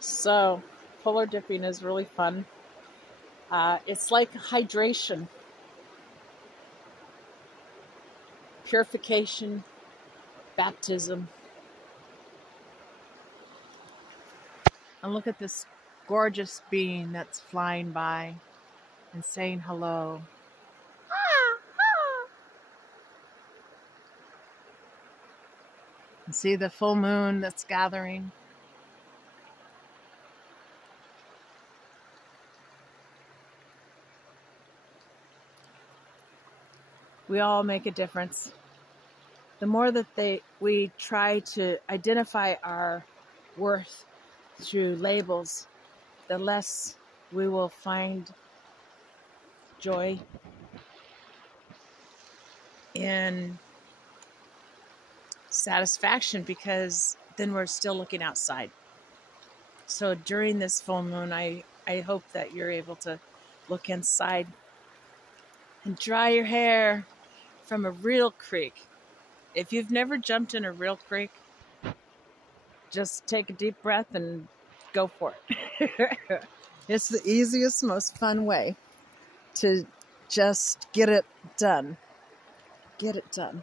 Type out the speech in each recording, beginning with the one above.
So, polar dipping is really fun. It's like hydration, purification, baptism. And look at this gorgeous being that's flying by and saying hello. And see the full moon that's gathering. We all make a difference. The more that we try to identify our worth through labels, the less we will find joy and satisfaction, because then we're still looking outside. So during this full moon, I hope that you're able to look inside and dry your hair from a real creek. If you've never jumped in a real creek, just take a deep breath and go for it. It's the easiest, most fun way to just get it done. Get it done.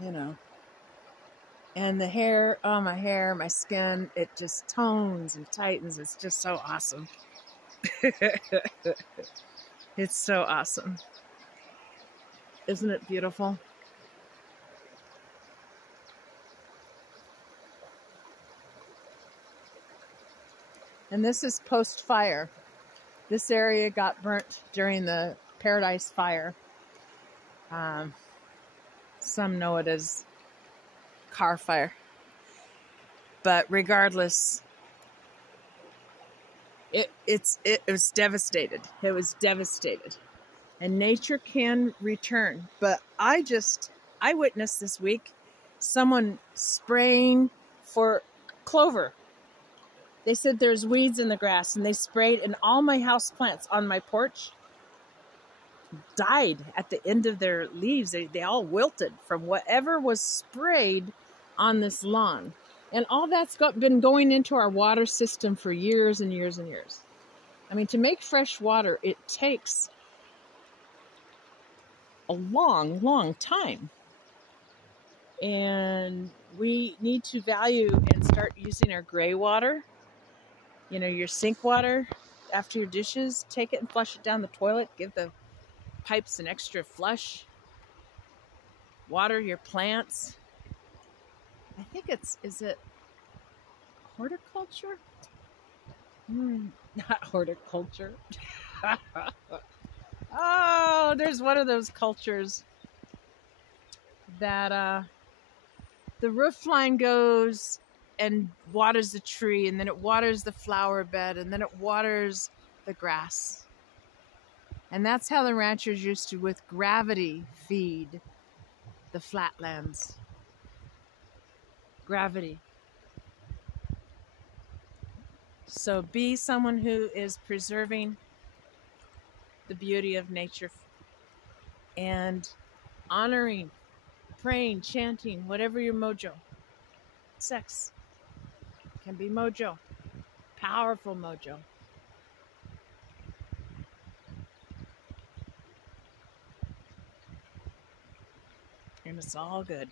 You know. And the hair, oh, my skin, it just tones and tightens. It's just so awesome. It's so awesome. Isn't it beautiful? And this is post-fire. This area got burnt during the Paradise Fire. Some know it as car fire. But regardless, it was devastated. It was devastated. And nature can return. But I witnessed this week someone spraying for clover. They said there's weeds in the grass, and they sprayed, and all my house plants on my porch died at the end of their leaves. They all wilted from whatever was sprayed on this lawn. And all that's been going into our water system for years and years and years. I mean, to make fresh water, it takes a long, long time. And we need to value and start using our gray water. You know, your sink water after your dishes, take it and flush it down the toilet. Give the pipes an extra flush. Water your plants. I think is it horticulture? Not horticulture. Oh, there's one of those cultures that the roof line goes and waters the tree, and then it waters the flower bed, and then it waters the grass. And that's how the ranchers used to, with gravity, feed the flatlands. Gravity. So be someone who is preserving the beauty of nature and honoring, praying, chanting, whatever your mojo. Sex can be mojo, powerful mojo. And it's all good.